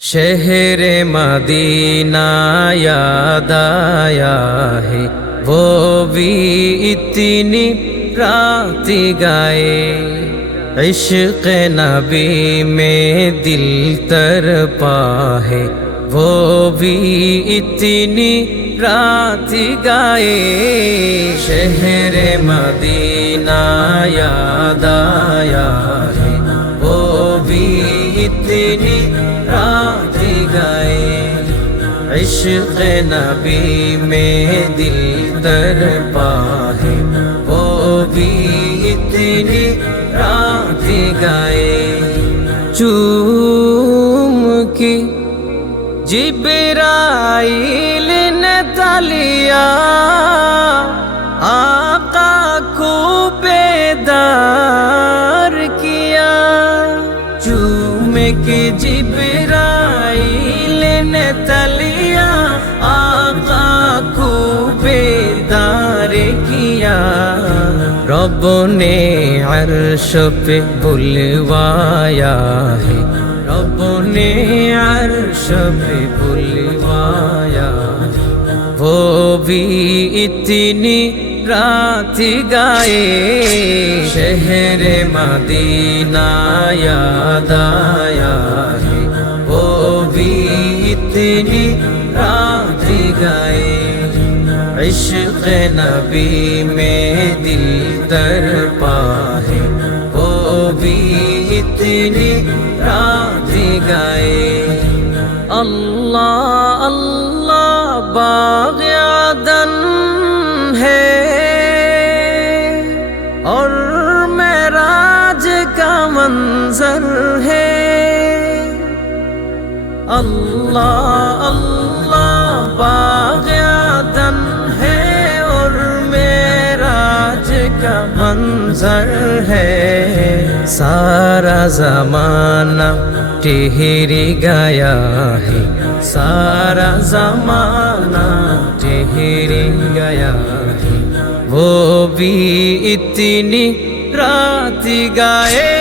शहर मदीना याद आया है, वो भी इतनी रात गाए। इश्क़ नबी में दिल तरपा है, वो भी इतनी रात गाए। शहर मदीना याद आया है, वो भी इतनी रात गाए। इश्क़ नबी में दिल तरपा है, वो भी इतनी रात गाए। चूम की जिब्राइल ने तलिया, आका को बेदार किया। चूम के जिब्राइल ने तलिया, आका को बेदार किया। रब ने अर्श पे बुलवाया है, रब ने अर्श पे बुलवाया। वो भी इतनी रात गाए। शहर मदीना याद आया है, वो भी इतनी रात गाए। इश्क़ नबी में दिल तरपा है, वो भी इतनी रात गाए। अल्लाह अल्लाह बाग़ अदन है, और मेराज का मंजर है। अल्लाह अल्लाह बाग़ अदन है, और मेराज का मंजर है। सारा ज़माना ठहर गया है, सारा ज़माना ठहर गया है। वो भी इतनी रात गाए।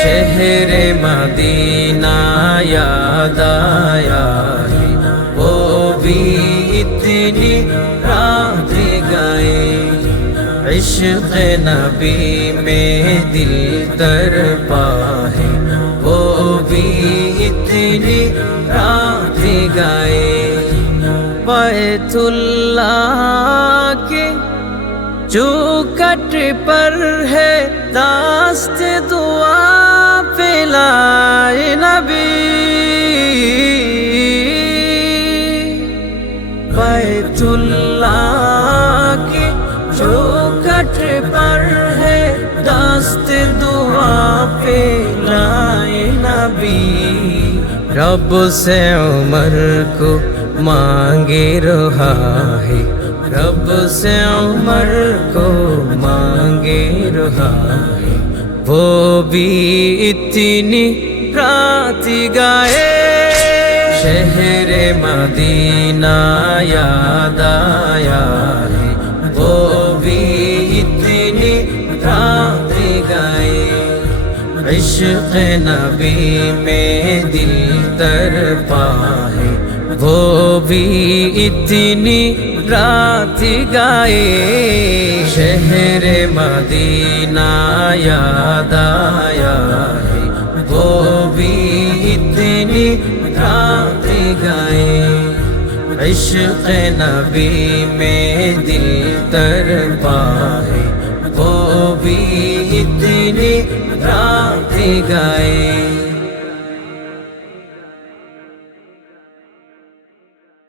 शहर मदीना याद आया है, वो भी इतनी रात गाए। इश्क़ नबी में दिल तरपा है, वो भी इतनी रात गाए। बैतुल्लाह के चौखट पर है दास्त दुआ फैलाए नबी। बैतुल्लाह के चौखट पर है दास्त दुआ फैलाए नबी। रब से उमर को मांगे रहा है, रब से उमर को मांगे रहा है। वो भी इतनी रात गाए। शहर मदीना याद आया है, वो भी इतनी रात गाए। इश्क़ नबी में दिल तरपा है, वो भी इतनी रात गाए। शहर मदीना याद आया है, वो भी इतनी रात गाए। इश्क़ नबी में दिल तरपा है, वो भी इतनी रात गाए।